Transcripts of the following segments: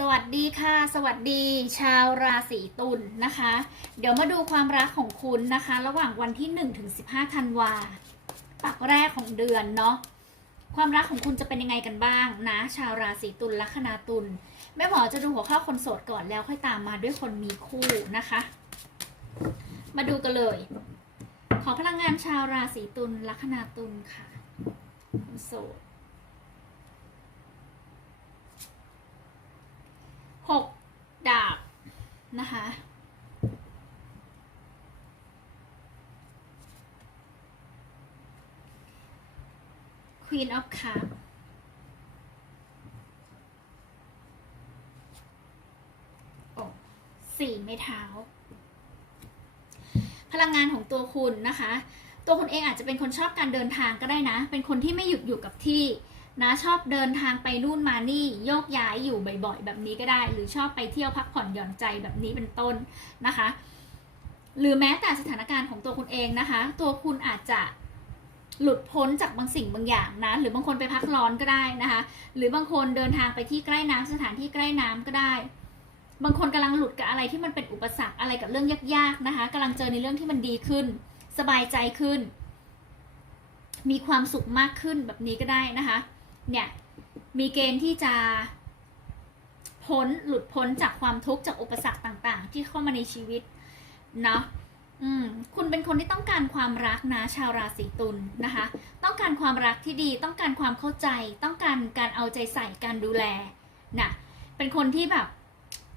สวัสดีค่ะ สวัสดีชาวราศีตุลนะคะ เดี๋ยวมาดูความรักของคุณนะคะ ระหว่างวันที่1ถึง15ธันวาปักแรกของเดือนเนาะความรักของคุณจะเป็นยังไงกันบ้างนะ ชาวราศีตุลลัคนาตุลแม่หมอจะดูหัวข้อคนโสดก่อนแล้วค่อยตามมาด้วยคนมีคู่นะคะ มาดูกันเลย ขอพลังงานชาวราศีตุลลัคนาตุลค่ะคนโสด หกดาบนะคะ Queen of Cup โอ้สี่ไม้เท้า พลังงานของตัวคุณนะคะ ตัวคุณเองอาจจะเป็นคนชอบการเดินทางก็ได้นะ เป็นคนที่ไม่หยุดอยู่กับที่ นะชอบเดินทางไปนู่นมานี่โยกย้ายอยู่บ่อยๆ แบบนี้ก็ได้ หรือชอบไปเที่ยวพักผ่อนหย่อนใจแบบนี้เป็นต้นนะคะ หรือแม้แต่สถานการณ์ของตัวคุณเองนะคะ ตัวคุณอาจจะหลุดพ้นจากบางสิ่งบางอย่างนะ หรือบางคนไปพักร้อนก็ได้นะคะ หรือบางคนเดินทางไปที่ใกล้น้ำสถานที่ใกล้น้ำก็ได้ บางคนกำลังหลุดกับอะไรที่มันเป็นอุปสรรคอะไรกับเรื่องยากๆนะคะกำลังเจอในเรื่องที่มันดีขึ้น สบายใจขึ้น มีความสุขมากขึ้นแบบนี้ก็ได้นะคะ เนี่ยมีเกณฑ์ที่จะพ้นหลุดพ้นจากความทุกข์จากอุปสรรคต่าง ๆ ที่เข้ามาในชีวิตเนาะอืมคุณเป็นคนที่ต้องการความรักนะชาวราศีตุลนะคะ ต้องการความรักที่ดีต้องการความเข้าใจ ต้องการการเอาใจใส่การดูแลนะเป็นคนที่แบบ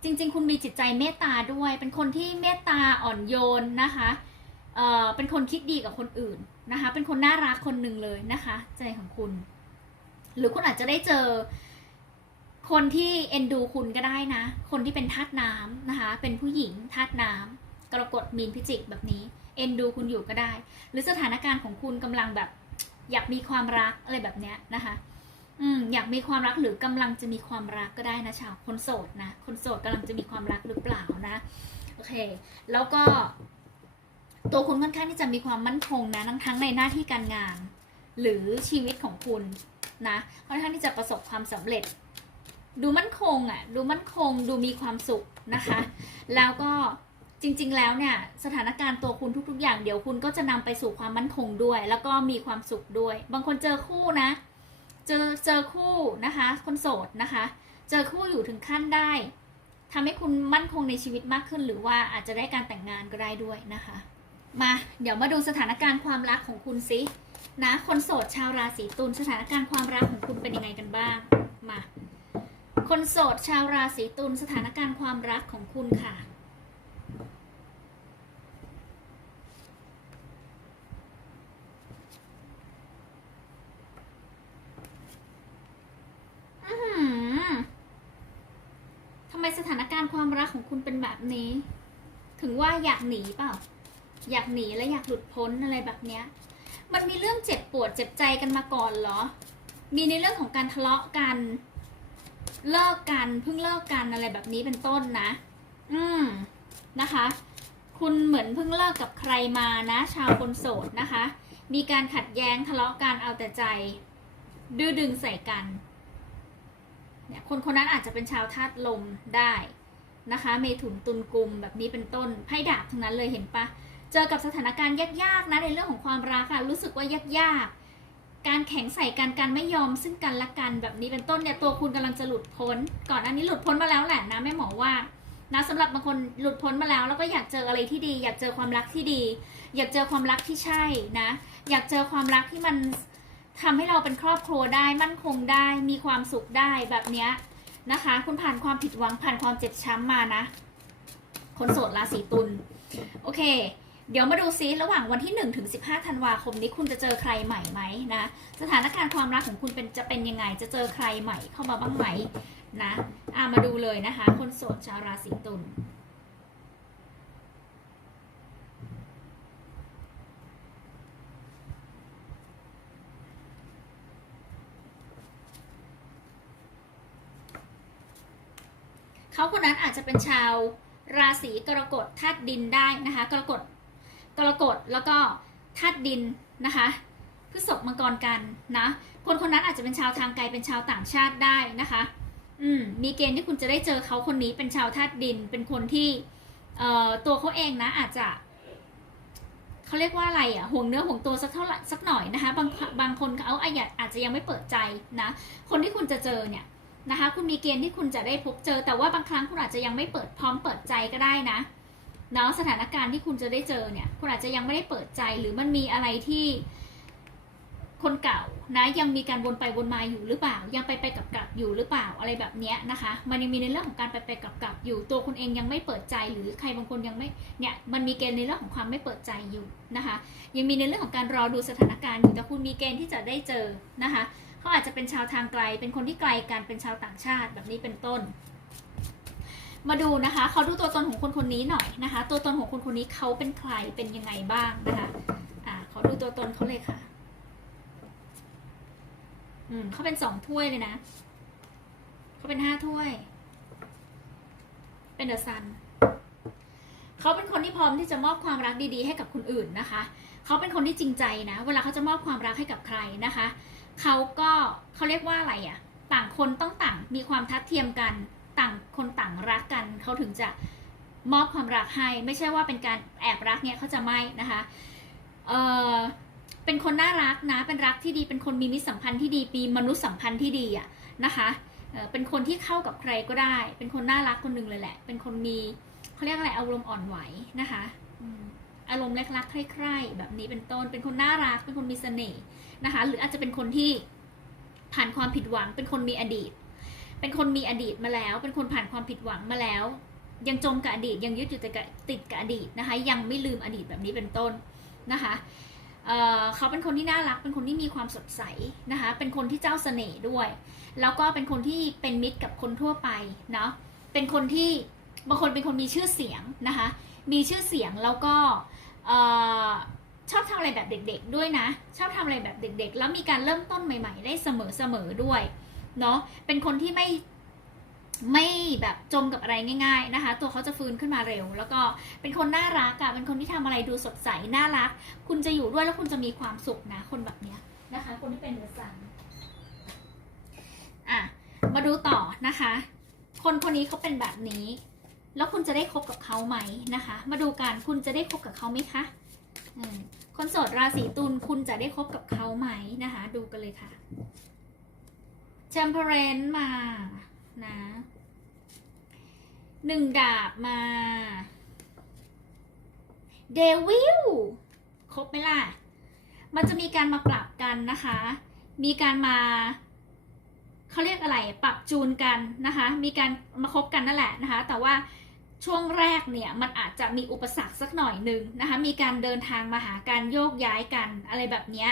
จริง ๆ คุณมีจิตใจเมตตาด้วย เป็นคนที่เมตตาอ่อนโยนนะคะเอ่อเป็นคนคิดดีกับคนอื่นนะคะ เป็นคนน่ารักคนหนึ่งเลยนะคะ ใจของคุณ หรือคุณอาจจะได้เจอ คนที่เอ็นดูคุณก็ได้นะ คนที่เป็นธาตุน้ำนะคะ เป็นผู้หญิงธาตุน้ำกรกฎมีนพิจิกแบบนี้ เอ็นดูคุณอยู่ก็ได้ หรือสถานการณ์ของคุณกำลังแบบ อยากมีความรักอะไรแบบเนี้ยนะคะ อืมอยากมีความรักหรือกำลังจะมีความรักก็ได้นะชาวคนโสดนะ คนโสดกำลังจะมีความรักหรือเปล่านะ โอเค แล้วก็ตัวคุณค่อนข้างที่จะมีความมั่นคงนะทั้งทั้งในหน้าที่การงาน หรือชีวิตของคุณ นะค่อนข้างที่จะประสบความสำเร็จ ดูมั่นคงอะดูมั่นคงดูมีความสุขนะคะ แล้วก็จริง ๆ แล้วเนี่ยสถานการณ์ตัวคุณทุก ๆ อย่างเดี๋ยวคุณก็จะนำไปสู่ความมั่นคงด้วย แล้วก็มีความสุขด้วย บางคนเจอคู่นะ เจอเจอคู่นะคะ คนโสดนะคะ เจอคู่อยู่ถึงขั้นได้ทำให้คุณมั่นคงในชีวิตมากขึ้น หรือว่าอาจจะได้การแต่งงานก็ได้ด้วยนะคะ มาเดี๋ยวมาดูสถานการณ์ความรักของคุณสิ นะคนโสดชาวราศีตุลสถานการณ์ความรักของคุณเป็นยังไงกันบ้างมาคนโสดชาวราศีตุลสถานการณ์ความรักของคุณค่ะอื้อหือทำไมสถานการณ์ความรักของคุณเป็นแบบนี้ ถึงว่าอยากหนีเปล่า อยากหนีและอยากหลุดพ้นอะไรแบบเนี้ย มันมีเรื่องเจ็บปวดเจ็บใจกันมาก่อนเหรอ มีในเรื่องของการทะเลาะกัน เลิกกันเพิ่งเลิกกันอะไรแบบนี้เป็นต้นนะ อืมนะคะ คุณเหมือนเพิ่งเลิกกับใครมานะ ชาวคนโสดนะคะ มีการขัดแย้งทะเลาะกันเอาแต่ใจ ดื้อดึงใส่กันเนี่ยคนคนนั้นอาจจะเป็นชาวธาตุลมได้นะคะ เมถุนตุลกุมแบบนี้เป็นต้นไพ่ดาบทั้งนั้นเลยเห็นปะ เจอกับสถานการณ์ยากๆนะในเรื่องของความรักอะรู้สึกว่ายากๆ การแข็งใส่กันการไม่ยอมซึ่งกันและกันแบบนี้เป็นต้นเนี่ยตัวคุณกำลังจะหลุดพ้น ก่อนอันนี้หลุดพ้นมาแล้วแหละนะแม่หมอว่านะสำหรับบางคนหลุดพ้นมาแล้ว แล้วก็อยากเจออะไรที่ดี อยากเจอความรักที่ดี อยากเจอความรักที่ใช่นะ อยากเจอความรักที่มันทำให้เราเป็นครอบครัวได้มั่นคงได้มีความสุขได้แบบเนี้ยนะคะ คุณผ่านความผิดหวังผ่านความเจ็บช้ำมานะ คนโสดราศีตุลโอเค เดี๋ยวมาดูซิระหว่างวันที่1ถึง15ธันวาคมนี้คุณจะเจอใครใหม่ไหมนะ สถานการณ์ความรักของคุณเป็นจะเป็นยังไง จะเจอใครใหม่เข้ามาบ้างไหมนะอ่ามาดูเลยนะคะ คนโสดชาวราศีตุลเขาคนนั้นอาจจะเป็นชาวราศีกรกฎธาตุดินได้นะคะ กรกฎ กรกฎแล้วก็ธาตุดินนะคะพฤษภมังกรกันนะ คนคนนั้นอาจจะเป็นชาวทางไกลเป็นชาวต่างชาติได้นะคะ อืมมีเกณฑ์ที่คุณจะได้เจอเขาคนนี้เป็นชาวธาตุดิน เป็นคนที่เอ่อตัวเขาเองนะอาจจะเขาเรียกว่าอะไรอะห่วงเนื้อห่วงตัวสักเท่าไหร่สักหน่อยนะคะ บางบางคนเขาอาจอาจจะยังไม่เปิดใจนะ คนที่คุณจะเจอเนี่ยนะคะ คุณมีเกณฑ์ที่คุณจะได้พบเจอ แต่ว่าบางครั้งคุณอาจจะยังไม่เปิดพร้อมเปิดใจก็ได้นะ เนาะสถานการณ์ที่คุณจะได้เจอเนี่ย คุณอาจจะยังไม่ได้เปิดใจหรือมันมีอะไรที่คนเก่านะยังมีการวนไปวนมาอยู่หรือเปล่า ยังไปไปกลับกลับอยู่หรือเปล่าอะไรแบบเนี้ยนะคะ มันยังมีในเรื่องของการไปไปกลับกลับอยู่ตัวคุณเองยังไม่เปิดใจหรือใครบางคนยังไม่เนี่ยมันมีเกณฑ์ในเรื่องของความไม่เปิดใจอยู่นะคะ ยังมีในเรื่องของการรอดูสถานการณ์อยู่แต่คุณมีเกณฑ์ที่จะได้เจอนะคะเขาอาจจะเป็นชาวทางไกล เป็นคนที่ไกลกันเป็นชาวต่างชาติแบบนี้เป็นต้น มาดูนะคะเขาดูตัวตนของคนคนนี้หน่อยนะคะ ตัวตนของคนคนนี้เขาเป็นใครเป็นยังไงบ้างนะคะอ่าขอดูตัวตนเขาเลยค่ะ อืมเขาเป็นสองถ้วยเลยนะเขาเป็นห้าถ้วย เป็นเดอะซันเขาเป็นคนที่พร้อมที่จะมอบความรักดีๆ ให้กับคนอื่นนะคะ เขาเป็นคนที่จริงใจนะ เวลาเขาจะมอบความรักให้กับใครนะคะ เขาก็เขาเรียกว่าอะไรอะ่ะ ต่างคนต้องต่างมีความทัดเทียมกัน ต่างคนต่างรักกันเขาถึงจะมอบความรักให้ ไม่ใช่ว่าเป็นการแอบรักเนี่ยเขาจะไม่นะคะเออเป็นคนน่ารักนะเป็นรักที่ดีเป็นคนมีมิตรสัมพันธ์ที่ดีปีมนุษยสัมพันธ์ที่ดีอะนะคะเออเป็นคนที่เข้ากับใครก็ได้ เป็นคนน่ารักคนหนึ่งเลยแหละ เป็นคนมีเขาเรียกอะไรอารมณ์อ่อนไหวนะคะอืมอารมณ์เล็กรักใคร่ๆแบบนี้เป็นต้น เป็นคนน่ารัก เป็นคนมีเสน่ห์นะคะ หรืออาจจะเป็นคนที่ผ่านความผิดหวัง เป็นคนมีอดีต เป็นคนมีอดีตมาแล้ว เป็นคนผ่านความผิดหวังมาแล้ว ยังจมกับอดีต ยังยึดอยู่แต่กับติดกับอดีตนะคะ ยังไม่ลืมอดีตแบบนี้เป็นต้นนะคะเเขาเป็นคนที่น่ารัก เป็นคนที่มีความสดใสนะคะ เป็นคนที่เจ้าเสน่ห์ด้วย แล้วก็เป็นคนที่เป็นมิตรกับคนทั่วไปเนาะ เป็นคนที่บางคนเป็นคนมีชื่อเสียงนะคะ มีชื่อเสียงแล้วก็ชอบทำอะไรแบบเด็ก ๆ ด้วยนะ ชอบทำอะไรแบบเด็ก ๆ แล้วมีการเริ่มต้นใหม่ ๆ ได้เสมอๆด้วย เนาะเป็นคนที่ไม่ไม่แบบจมกับอะไรง่าย ๆนะคะ ตัวเขาจะฟื้นขึ้นมาเร็ว แล้วก็เป็นคนน่ารักอะเป็นคนที่ทำอะไรดูสดใสน่ารัก คุณจะอยู่ด้วยแล้วคุณจะมีความสุขนะคนแบบเนี้ยนะคะ คนที่เป็นเดอะซันอะมาดูต่อนะคะ คนคนนี้เขาเป็นแบบนี้ แล้วคุณจะได้คบกับเขาไหมนะคะ มาดูกันคุณจะได้คบกับเขาไหมคะคนโสดราศีตุลคุณจะได้คบกับเขาไหมนะคะ ดูกันเลยค่ะ Temperance มานะหนึ่งดาบมาเดวิลครบไหมล่ะ มันจะมีการมาปรับกันนะคะ มีการมาเขาเรียกอะไรปรับจูนกันนะคะ มีการมาคบกันนั่นแหละนะคะ แต่ว่าช่วงแรกเนี่ยมันอาจจะมีอุปสรรคสักหน่อยหนึ่งนะคะ มีการเดินทางมาหาการโยกย้ายกันอะไรแบบเนี้ย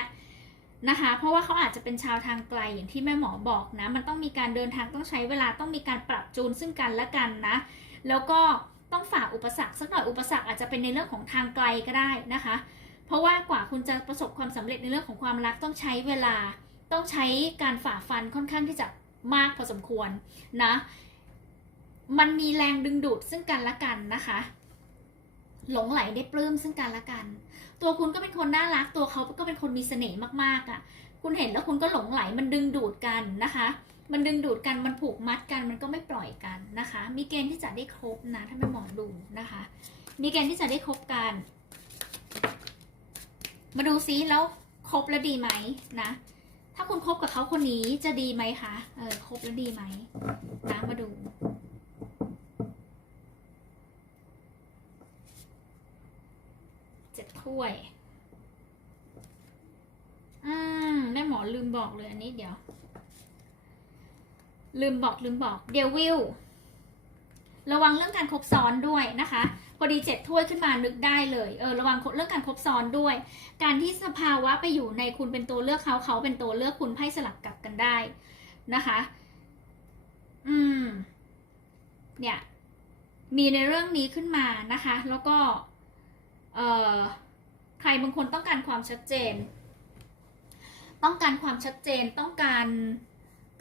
นะคะ เพราะว่าเขาอาจจะเป็นชาวทางไกลอย่างที่แม่หมอบอกนะ มันต้องมีการเดินทางต้องใช้เวลาต้องมีการปรับจูนซึ่งกันและกันนะ แล้วก็ต้องฝ่าอุปสรรคสักหน่อยอุปสรรคอาจจะเป็นในเรื่องของทางไกลก็ได้นะคะ เพราะว่ากว่าคุณจะประสบความสำเร็จในเรื่องของความรักต้องใช้เวลา ต้องใช้การฝ่าฟันค่อนข้างที่จะมากพอสมควรนะ มันมีแรงดึงดูดซึ่งกันและกันนะคะ หลงไหลได้ปลื้มซึ่งกันและกัน ตัวคุณก็เป็นคนน่ารัก ตัวเขาก็เป็นคนมีเสน่ห์มากๆอะ่ะ คุณเห็นแล้วคุณก็หลงไหลมันดึงดูดกันนะคะ มันดึงดูดกันมันผูกมัดกันมันก็ไม่ปล่อยกันนะคะ มีเกณฑ์ที่จะได้คบนะ ถ้าไม่หมอดูนะคะ มีเกณฑ์ที่จะได้คบกัน มาดูซิแล้วคบแล้วดีไหมนะ ถ้าคุณคบกับเขาคนนี้จะดีไหมคะ เออคบแล้วดีไหมนะมาดู เจ็ด ถ้วย อืมแม่หมอลืมบอกเลยอันนี้เดี๋ยว ลืมบอกลืมบอกเดวิลระวังเรื่องการครบซ้อนด้วยนะคะ พอดีเจ็ดถ้วยขึ้นมานึกได้เลยเออระวังเรื่องการครบซ้อนด้วย การที่สภาวะไปอยู่ในคุณเป็นตัวเลือกเขาเขาเป็นตัวเลือกคุณไพ่สลับกลับกันได้นะคะ อืม เนี่ย มีในเรื่องนี้ขึ้นมานะคะ แล้วก็ เอ่อ รบางคนต้องการความชัดเจน ต้องการความชัดเจนต้องการ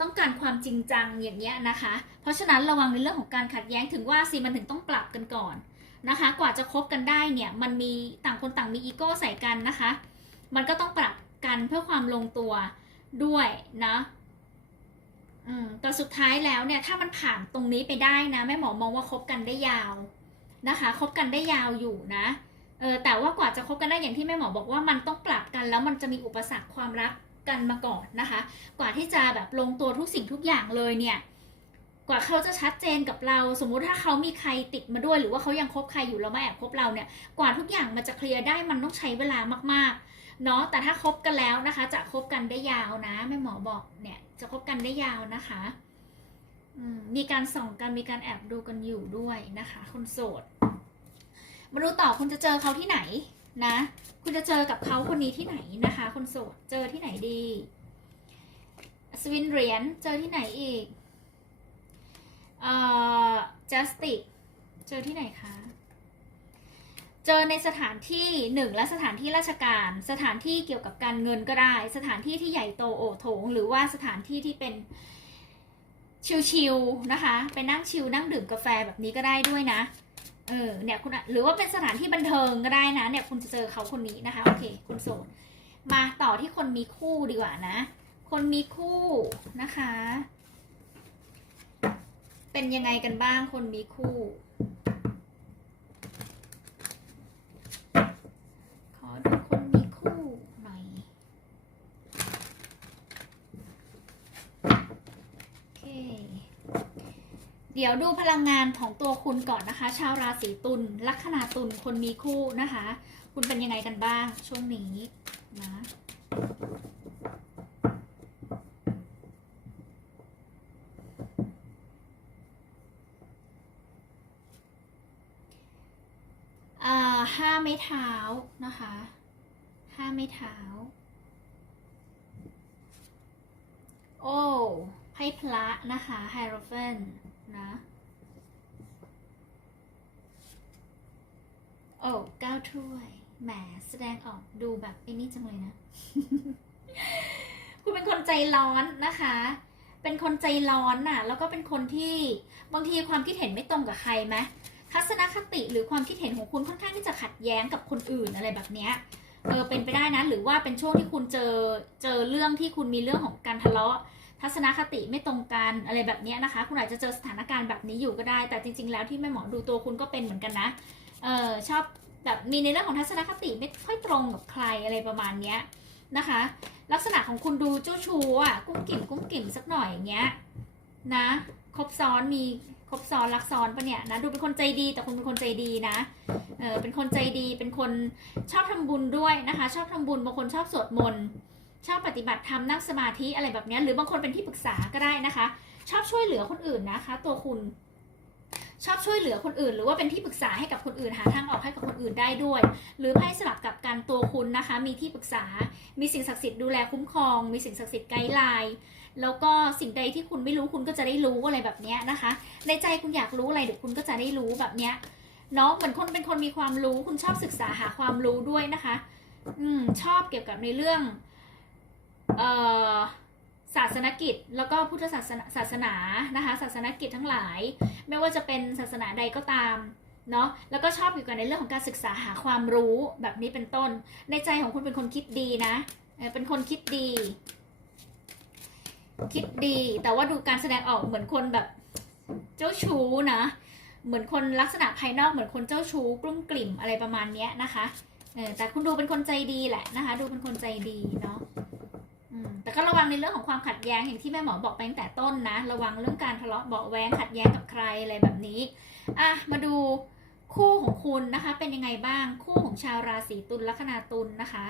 ต้องการความจริงจังอย่างเงี้ยนะคะ เพราะฉะนั้นระวังในเรื่องของการขัดแย้งถึงว่าสิมันถึงต้องปรับกันก่อนนะคะ กว่าจะคบกันได้เนี่ยมันมีต่างคนต่างมีอีโก้ใส่กันนะคะ มันก็ต้องปรับกันเพื่อความลงตัวด้วยนะอืมแต่สุดท้ายแล้วเนี่ยถ้ามันผ่านตรงนี้ไปได้นะแม่หมอมองว่าคบกันได้ยาวนะคะคบกันได้ยาวอยู่นะ เออแต่ว่ากว่าจะคบกันได้อย่างที่แม่หมอบอกว่ามันต้องปรับกัน แล้วมันจะมีอุปสรรคความรักกันมาก่อนนะคะ กว่าที่จะแบบลงตัวทุกสิ่งทุกอย่างเลยเนี่ยกว่าเขาจะชัดเจนกับเรา สมมุติถ้าเขามีใครติดมาด้วย หรือว่าเขายังคบใครอยู่แล้วมาแอบคบเราเนี่ยกว่าทุกอย่างมันจะเคลียร์ได้มันต้องใช้เวลามากๆเนาะแต่ถ้าคบกันแล้วนะคะ จะคบกันได้ยาวนะแม่หมอบอกเนี่ยจะคบกันได้ยาวนะคะมมีการส่องกันมีการแอบดูกันอยู่ด้วยนะคะ คนโสด มาดูต่อคุณจะเจอเขาที่ไหนนะ คุณจะเจอกับเขาคนนี้ที่ไหนนะคะ คนโสดเจอที่ไหนดี สวินเหรียญเจอที่ไหนอีก เอ่อ justice เจอที่ไหนคะ เจอในสถานที่หนึ่งและสถานที่ราชการ สถานที่เกี่ยวกับการเงินก็ได้ สถานที่ที่ใหญ่โตโอโถง หรือว่าสถานที่ที่เป็นชิลๆนะคะ ไปนั่งชิลนั่งดื่มกาแฟแบบนี้ก็ได้ด้วยนะ เออเนี่ยคุณหรือว่าเป็นสถานที่บันเทิงก็ได้นะ เนี่ยคุณจะเจอเขาคนนี้นะคะโอเคคุณโสดมาต่อที่คนมีคู่ดีกว่านะ คนมีคู่นะคะ เป็นยังไงกันบ้างคนมีคู่ ขอดูคนมีคู่หน่อย โอเค เดี๋ยวดูพลังงานของตัวคุณก่อนนะคะ ชาวราศีตุลลัคนาตุลคนมีคู่นะคะ คุณเป็นยังไงกันบ้างช่วงนี้นะห้าไม้เท้านะคะห้าไม้เท้า โอ้ไพ่พระนะคะไฮโรเฟน นะโอ้เก้าถ้วย แหม แสดงออกดูแบบไอ้นี่จังเลยนะ คุณเป็นคนใจร้อนนะคะ เป็นคนใจร้อนน่ะ แล้วก็เป็นคนที่บางทีความคิดเห็นไม่ตรงกับใครไหมทัศนคติหรือความคิดเห็นของคุณค่อนข้างที่จะขัดแย้งกับคนอื่นอะไรแบบเนี้ย เออ เป็นไปได้นะ หรือว่าเป็นช่วงที่คุณเจอ เจอเรื่องที่คุณมีเรื่องของการทะเลาะ ทัศนคติไม่ตรงกันอะไรแบบนี้นะคะ คุณอาจจะเจอสถานการณ์แบบนี้อยู่ก็ได้ แต่จริง ๆ แล้วที่แม่หมอดูตัวคุณก็เป็นเหมือนกันนะเออชอบแบบมีในเรื่องของทัศนคติไม่ค่อยตรงกับใครอะไรประมาณนี้นะคะ ลักษณะของคุณดูเจ้าชู้อะกุ้งกิ่มกุ้งกิ่มสักหน่อยอย่างเงี้ยนะครบซ้อนมีครบซ้อนรักซ้อนปะเนี่ยนะดูเป็นคนใจดีแต่คุณเป็นคนใจดีนะเออเป็นคนใจดีเป็นคนชอบทำบุญด้วยนะคะ ชอบทำบุญบางคนชอบสวดมนต์ ชอบปฏิบัติธรรมนั่งสมาธิอะไรแบบนี้หรือบางคนเป็นที่ปรึกษาก็ได้นะคะ ชอบช่วยเหลือคนอื่นนะคะ ตัวคุณชอบช่วยเหลือคนอื่น หรือว่าเป็นที่ปรึกษาให้กับคนอื่นหาทางออกให้กับคนอื่นได้ด้วย หรือให้สลับกับการตัวคุณนะคะ มีที่ปรึกษา มีสิ่งศักดิ์สิทธิ์ดูแลคุ้มครอง มีสิ่งศักดิ์สิทธิ์ไกด์ไลน์แล้วก็สิ่งใดที่คุณไม่รู้คุณก็จะได้รู้อะไรแบบนี้นะคะ ในใจคุณอยากรู้อะไรเดี๋ยวคุณก็จะได้รู้แบบเนี้ยเนาะเหมือนคนเป็นคนมีความรู้ คุณชอบศึกษาหาความรู้ด้วยนะคะ อืมชอบเกี่ยวกับในเรื่อง ศาสนกิจแล้วก็พุทธศาสนาศาสนานะคะศาสนกิจทั้งหลาย ไม่ว่าจะเป็นศาสนาใดก็ตามเนาะแล้วก็ชอบเกี่ยวกับในเรื่องของการศึกษาหาความรู้แบบนี้เป็นต้น ในใจของคุณเป็นคนคิดดีนะเป็นคนคิดดี คิดดี แต่ว่าดูการแสดงออกเหมือนคนแบบเจ้าชู้นะ เหมือนคนลักษณะภายนอกเหมือนคนเจ้าชู้กลุ้มกลิ่มอะไรประมาณเนี้ยนะคะเออแต่คุณดูเป็นคนใจดีแหละนะคะ ดูเป็นคนใจดีเนาะ แต่ก็ระวังในเรื่องของความขัดแย้งอย่างที่แม่หมอบอกไปตั้งแต่ต้นนะ ระวังเรื่องการทะเลาะเบาแว้งขัดแย้งกับใครอะไรแบบนี้อะมาดูคู่ของคุณนะคะ เป็นยังไงบ้างคู่ของชาวราศีตุลลัคนาตุลนะคะ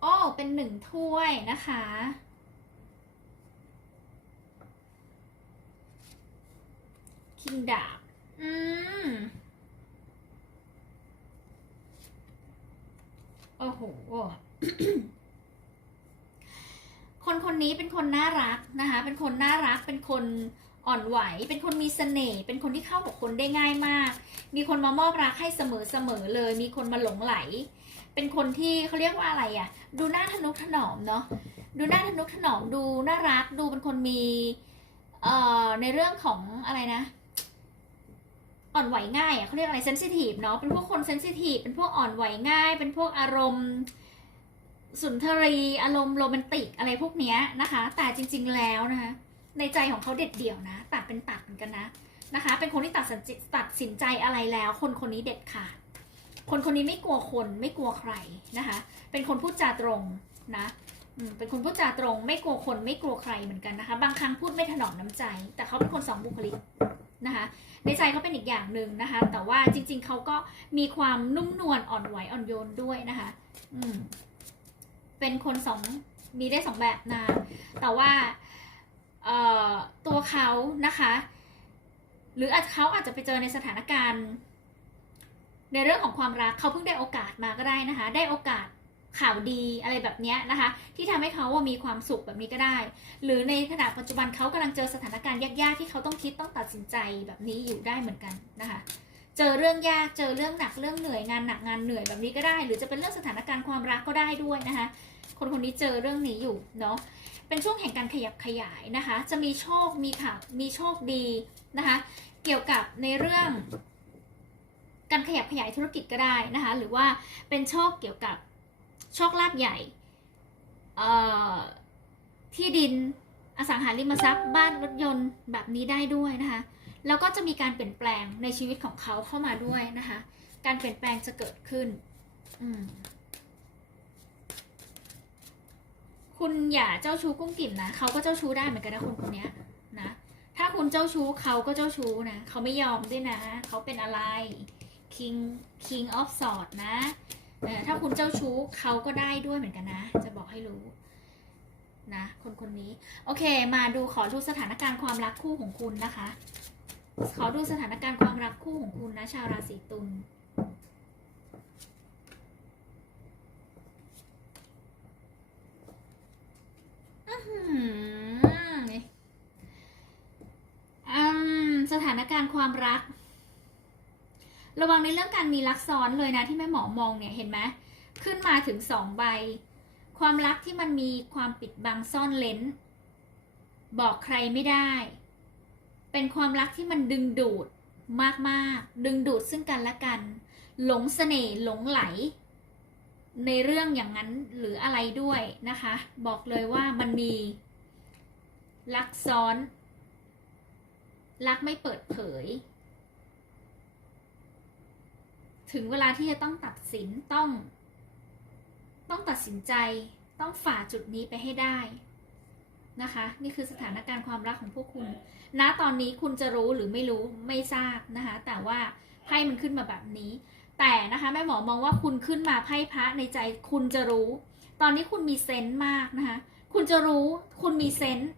โอ้เป็นหนึ่งถ้วยนะคะคิงดาบอืม โอ้โห คนคนนี้เป็นคนน่ารักนะคะ เป็นคนน่ารัก เป็นคนอ่อนไหว เป็นคนมีเสน่ห์ เป็นคนที่เข้ากับคนได้ง่ายมาก มีคนมามอบรักให้เสมอเสมอเลย มีคนมาหลงไหล เป็นคนที่เขาเรียกว่าอะไรอะ่ะ ดูน่าทะนุถนอมเนาะ ดูน่าทะนุถนอม ดูน่ารัก ดูเป็นคนมี เอ่อ ในเรื่องของอะไรนะ อ่อนไหวง่ายอะเขาเรียกอะไรเซนซิทีฟเนาะเป็นพวกคนเซนซิทีฟเป็นพวกอ่อนไหวง่าย เป็นพวกอารมณ์สุนทรีอารมณ์โรแมนติกอะไรพวกเนี้ยนะคะ แต่จริง ๆแล้วนะคะในใจของเขาเด็ดเดี่ยวนะตัดเป็นตัดเหมือนกันนะนะคะ เป็นคนที่ตัดสินตัดสินใจอะไรแล้ว คนคนนี้เด็ดขาด คนคนนี้ไม่กลัวคนไม่กลัวใครนะคะ เป็นคนพูดจาตรงนะเป็นคนพูดจาตรง ไม่กลัวคนไม่กลัวใครเหมือนกันนะคะ บางครั้งพูดไม่ถนอมน้ำใจ แต่เขาเป็นคนสองบุคลิกนะคะ ในใจเขาเป็นอีกอย่างหนึ่งนะคะ แต่ว่าจริง ๆเขาก็มีความนุ่มนวลอ่อนไหวอ่อนโยนด้วยนะคะ อืม เป็นคนสองมีได้สองแบบนะแต่ว่าเอ่อตัวเขานะคะ หรืออาจเขาอาจจะไปเจอในสถานการณ์ ในเรื่องของความรักเขาเพิ่งได้โอกาสมาก็ได้นะคะ ได้โอกาส ข่าวดีอะไรแบบนี้นะคะ ที่ทำให้เขาว่ามีความสุขแบบนี้ก็ได้ หรือในขณะปัจจุบันเขากำลังเจอสถานการณ์ยากๆที่เขาต้องคิดต้องตัดสินใจแบบนี้อยู่ได้เหมือนกันนะคะเจอเรื่องยากเจอเรื่องหนักเรื่องเหนื่อยงานหนักงานเหนื่อยแบบนี้ก็ได้ หรือจะเป็นเรื่องสถานการณ์ความรักก็ได้ด้วยนะคะ คนคนนี้เจอเรื่องนี้อยู่เนาะเป็นช่วงแห่งการขยับขยายนะคะ จะมีโชคมีข่าวมีโชคดีนะคะ เกี่ยวกับในเรื่อง การขยับขยายธุรกิจก็ได้นะคะ หรือว่าเป็นโชคเกี่ยวกับ โชคลาภใหญ่ที่ดินอสังหาริมทรัพย์บ้านรถยนต์แบบนี้ได้ด้วยนะคะ แล้วก็จะมีการเปลี่ยนแปลงในชีวิตของเขาเข้ามาด้วยนะคะ การเปลี่ยนแปลงจะเกิดขึ้น คุณอย่าเจ้าชู้กุ้งกิ่มนะเขาก็เจ้าชู้ได้เหมือนกันนะคนคนนี้นะ ถ้าคุณเจ้าชู้เขาก็เจ้าชู้นะเขาไม่ยอมด้วยนะ เขาเป็นอะไร king king of sword นะ ถ้าคุณเจ้าชู้เขาก็ได้ด้วยเหมือนกันนะ จะบอกให้รู้นะคนคนนี้ โอเค มาดูขอดูสถานการณ์ความรักคู่ของคุณนะคะ ขอดูสถานการณ์ความรักคู่ของคุณนะ ชาวราศีตุลสถานการณ์ความรัก ระวังในเรื่องการมีรักซ้อนเลยนะที่แม่หมอมองเนี่ยเห็นไหมขึ้นมาถึงสองใบ ความรักที่มันมีความปิดบังซ่อนเลนบอกใครไม่ได้ เป็นความรักที่มันดึงดูดมากๆ ดึงดูดซึ่งกันและกัน หลงเสน่ห์หลงไหล ในเรื่องอย่างนั้นหรืออะไรด้วยนะคะ บอกเลยว่ามันมีรักซ้อน รักไม่เปิดเผย ถึงเวลาที่จะต้องตัดสินต้อง ต้องตัดสินใจต้องฝ่าจุดนี้ไปให้ได้นะคะ นี่คือสถานการณ์ความรักของพวกคุณณตอนนี้คุณจะรู้หรือไม่รู้ไม่ทราบนะคะ แต่ว่าไพ่มันขึ้นมาแบบนี้ แต่นะคะแม่หมอมองว่าคุณขึ้นมาไพ่พระในใจคุณจะรู้ ตอนนี้คุณมีเซนต์มากนะคะ คุณจะรู้คุณมีเซนต์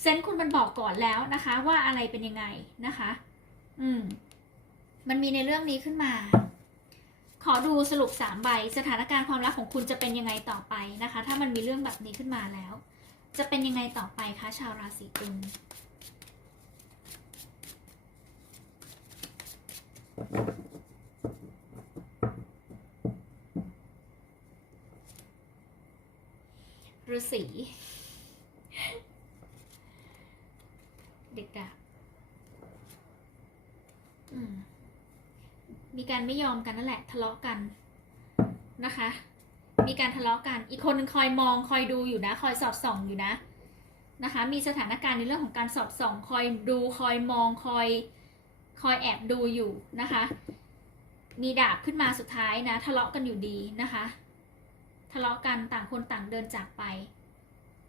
เซนต์คุณมันบอกก่อนแล้วนะคะ ว่าอะไรเป็นยังไงนะคะ อืม มันมีในเรื่องนี้ขึ้นมา ขอดูสรุปสามใบ สถานการณ์ความรักของคุณจะเป็นยังไงต่อไปนะคะ ถ้ามันมีเรื่องแบบนี้ขึ้นมาแล้ว จะเป็นยังไงต่อไปคะชาวราศีตุลฤาษีเด็กดาบอืม มีการไม่ยอมกันนั่นแหละ ทะเลาะกันนะคะ มีการทะเลาะกัน อีกคนหนึ่งคอยมองคอยดูอยู่นะ คอยสอดส่องอยู่นะนะคะ มีสถานการณ์ในเรื่องของการสอดส่อง คอยดูคอยมองคอยคอยแอบดูอยู่นะคะ มีดาบขึ้นมาสุดท้ายนะ ทะเลาะกันอยู่ดีนะคะ ทะเลาะกันต่างคนต่างเดินจากไป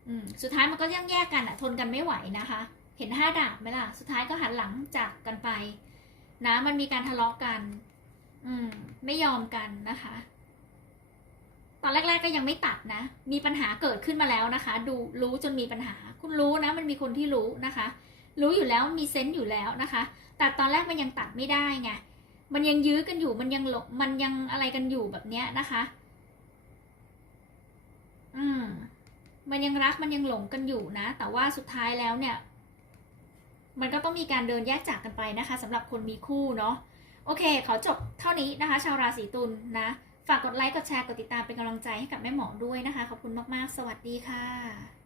อืมสุดท้ายมันก็ยังแยกกันอะทนกันไม่ไหวนะคะ เห็นห้าดาบไหมล่ะ สุดท้ายก็หันหลังจากกันไปนะมันมีการทะเลาะกัน อืม ไม่ยอมกันนะคะ ตอนแรก ๆ ก็ยังไม่ตัดนะ มีปัญหาเกิดขึ้นมาแล้วนะคะ ดูรู้จนมีปัญหา คุณรู้นะ มันมีคนที่รู้นะคะ รู้อยู่แล้วมีเซนต์อยู่แล้วนะคะ แต่ตอนแรกมันยังตัดไม่ได้ไง มันยังยื้อกันอยู่ มันยังหลงมันยังอะไรกันอยู่แบบเนี้ยนะคะ อืม มันยังรักมันยังหลงกันอยู่นะ แต่ว่าสุดท้ายแล้วเนี่ย มันก็ต้องมีการเดินแยกจากกันไปนะคะสำหรับคนมีคู่เนาะ โอเค ขอจบเท่านี้นะคะ ชาวราศีตุลนนะ ฝากกดไลค์ กดแชร์ กดติดตามเป็นกำลังใจให้กับแม่หมอด้วยนะคะ ขอบคุณมาก ๆ สวัสดีค่ะ